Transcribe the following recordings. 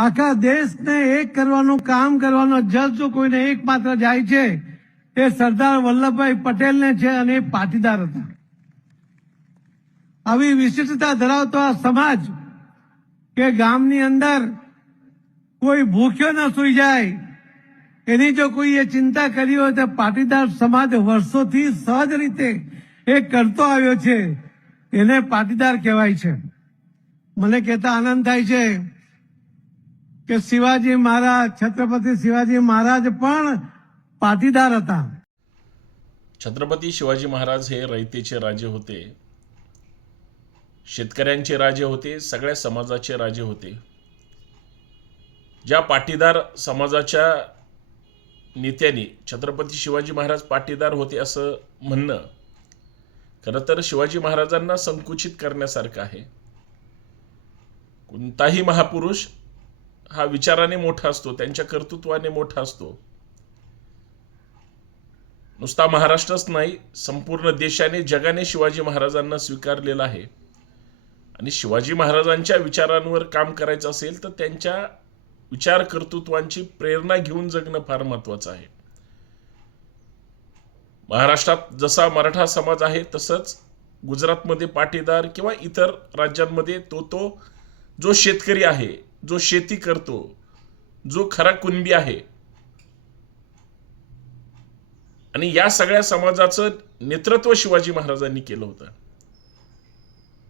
આખા દેશને એક કરવાનું કામ કરવાનો જસ જો કોઈને એકમાત્ર જાય છે એ સરદાર વલ્લભભાઈ પટેલને છે અને એ પાટીદાર હતા. આવી વિશિષ્ટતા ધરાવતો આ સમાજ કે ગામની અંદર કોઈ ભૂખ્યો ન સૂઈ જાય એની જો કોઈએ ચિંતા કરી હોય તો પાટીદાર સમાજ વર્ષોથી સહજ રીતે એ કરતો આવ્યો છે, એને પાટીદાર કહેવાય છે. મને કહેતા આનંદ થાય છે કે शिवाजी महाराज छत्रपति शिवाजी महाराज पण पाटीदार હતા. छत्रपती शिवाजी महाराज हे रयतेचे राजे होते, शेतकऱ्यांचे राजे होते, सगळ्या समाजाचे राजे होते. ज्या पाटीदार समाजाच्या नेत्यांनी छत्रपती शिवाजी महाराज पाटीदार होते असं म्हणणं खरं तर शिवाजी महाराजांना संकुचित करण्यासारखं आहे. कोणताही महापुरुष हा विचाराने मोठा असतो, त्यांच्या कर्तृत्वाने मोठा असतो. नुसता महाराष्ट्रच नाही, संपूर्ण देशाने जगाने शिवाजी महाराजांना स्वीकारलेलं आहे. आणि शिवाजी महाराजांच्या विचारांवर काम करायचं असेल तर त्यांच्या विचार कर्तृत्वांची प्रेरणा घेऊन जगणं फार महत्वाचं आहे. महाराष्ट्रात जसा मराठा समाज आहे तसंच गुजरातमध्ये पाटीदार किंवा इतर राज्यांमध्ये तो जो शेतकरी आहे, जो शेती करतो, जो खरा कुणबी आहे आणि या सगळ्या समाजाचं नेतृत्व शिवाजी महाराजांनी केलं होतं.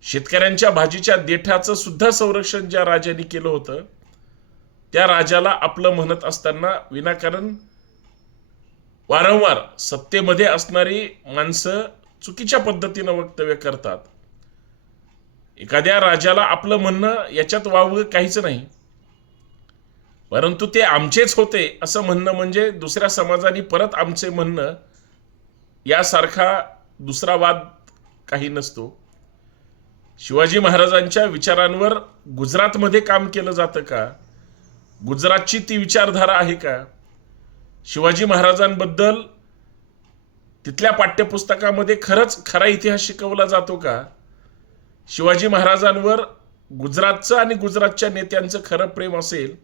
शेतकऱ्यांच्या भाजीच्या देठाचं सुद्धा संरक्षण ज्या राजांनी केलं होतं त्या राजाला आपलं म्हणत असताना विनाकारण वारंवार सत्तेमध्ये असणारी माणसं चुकीच्या पद्धतीनं वक्तव्य करतात. एखाद्या राजाला आपलं म्हणणं याच्यात वावगं काहीच नाही, परंतु ते आमचेच होते असं म्हणणं म्हणजे दुसऱ्या समाजाने परत आमचे म्हणणं यासारखा दुसरा वाद काही नसतो. शिवाजी महाराजांच्या विचारांवर गुजरातमध्ये काम केलं जातं का? गुजरातची ती विचारधारा आहे का? शिवाजी महाराजांबद्दल तिथल्या पाठ्यपुस्तकामध्ये खरंच खरा इतिहास शिकवला जातो का? शिवाजी महाराजांवर गुजरातचं आणि गुजरातच्या नेत्यांचं खरं प्रेम असेल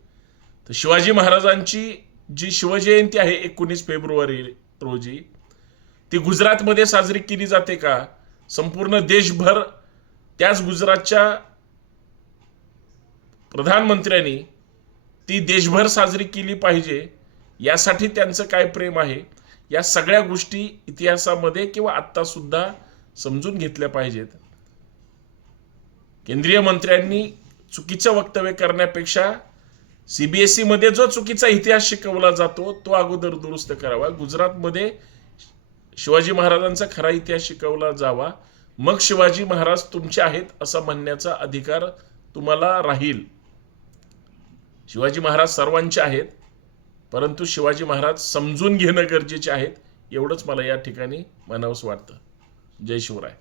तर शिवाजी महाराजांची जी शिवजयंती आहे 19 फेब्रुवारी रोजी ती गुजरातमध्ये साजरी केली जाते का? संपूर्ण देशभर त्याच गुजरातच्या प्रधानमंत्र्यांनी ती देशभर साजरी केली पाहिजे यासाठी त्यांचं काय प्रेम आहे, या सगळ्या गोष्टी इतिहासामध्ये किंवा आत्ता सुद्धा समजून घेतल्या पाहिजेत. केंद्रीय मंत्र्यांनी चुकीचं वक्तव्य करण्यापेक्षा सीबीएसई मध्ये जो चुकीचा इतिहास शिकवला जातो तो अगोदर दुरुस्त करावा. गुजरातमध्ये शिवाजी महाराजांचा खरा इतिहास शिकवला जावा, मग शिवाजी महाराज तुमचे आहेत असं म्हणण्याचा अधिकार तुम्हाला राहील. शिवाजी महाराज सर्वांचे आहेत, परंतु शिवाजी महाराज समजून घेणं गरजेचे आहेत एवढंच मला या ठिकाणी म्हणावंसं वाटतं. जय शिवराय.